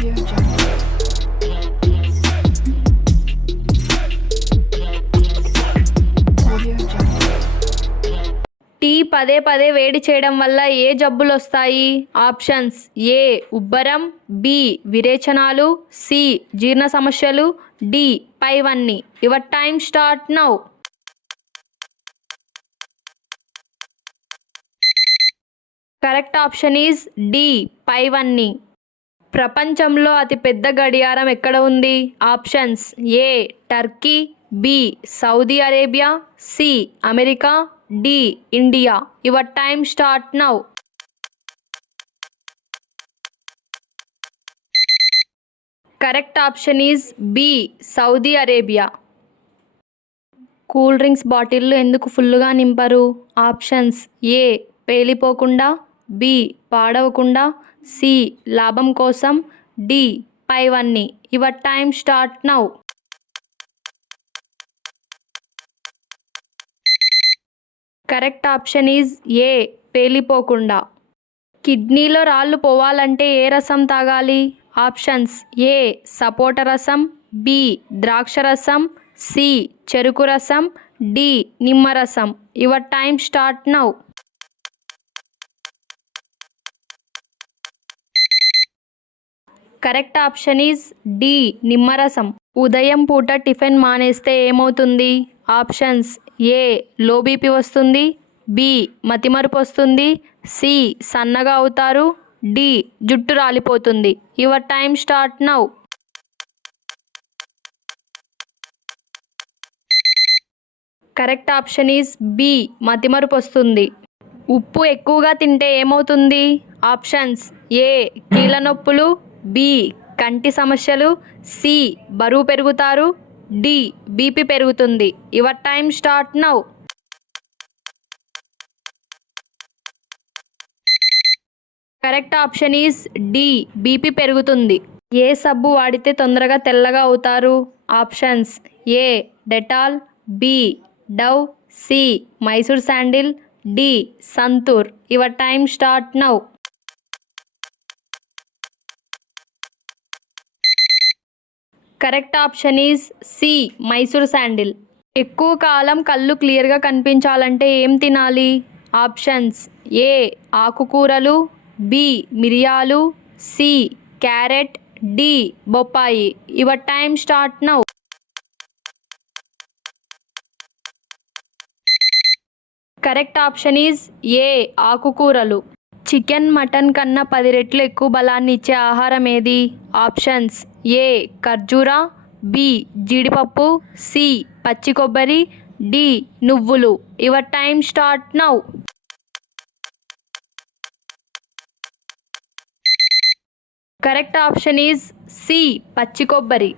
Audio Jungle. Audio Jungle. Tea పదే పదే వేడి చేయడం వల్ల ఏ జబ్బులు వస్తాయి? ఆప్షన్స్: ఏ ఉబ్బరం, బి విరేచనాలు, సి జీర్ణ సమస్యలు, డి పైవన్నీ. Your time start now. Correct option is D పైవన్నీ. ప్రపంచంలో అతిపెద్ద గడియారం ఎక్కడ ఉంది? Options: A Turkey, B Saudi Arabia, C America, D India. Your time start now. Correct option is B Saudi Arabia. Cool drinks బాటిల్లు ఎందుకు ఫుల్లుగా నింపరు? ఆప్షన్స్: ఏ పేలిపోకుండా, బి పాడవకుండా, సి లాభం కోసం, డి పైవన్నీ. Your time start now. Correct option is A పేలిపోకుండా. కిడ్నీలో రాళ్ళు పోవాలంటే ఏ రసం తాగాలి? ఆప్షన్స్: ఏ సపోట రసం, బి ద్రాక్ష రసం, సి చెరుకు రసం, డి నిమ్మరసం. Your time start now. Correct option is D నిమ్మరసం. ఉదయం పూట టిఫిన్ మానేస్తే ఏమవుతుంది? ఆప్షన్స్: ఏ లో బీపీ వస్తుంది, బి మతిమరుపు వస్తుంది, సి సన్నగా అవుతారు, డి జుట్టు రాలిపోతుంది. Your time start now. Correct option is B మతిమరుపు వస్తుంది. ఉప్పు ఎక్కువగా తింటే ఏమవుతుంది? ఆప్షన్స్: ఏ కీళ్ళ నొప్పులు, బి కంటి సమస్యలు, సి బరువు పెరుగుతారు, డి బీపీ పెరుగుతుంది. Your time start now. Correct option is D BP పెరుగుతుంది. ఏ సబ్బు వాడితే తొందరగా తెల్లగా అవుతారు? Options: A Dettol, B Dove, C Mysore sandal, D Santoor. Your time start now. Correct option is C Mysore sandal. ఎక్కువ కాలం కళ్ళు క్లియర్గా కనిపించాలంటే ఏం తినాలి? ఆప్షన్స్: ఏ ఆకుకూరలు, బి మిరియాలు, సి క్యారెట్, డి బొప్పాయి. Your time start now. Correct option is A ఆకుకూరలు. చికెన్, మటన్ కన్నా 10 రెట్లు ఎక్కువ బలాన్ని ఇచ్చే ఆహారం ఏది? ఆప్షన్స్: ఏ ఖర్జూర, బి జీడిపప్పు, సి పచ్చి కొబ్బరి, డి నువ్వులు. Your time start now. Correct option is C పచ్చి కొబ్బరి.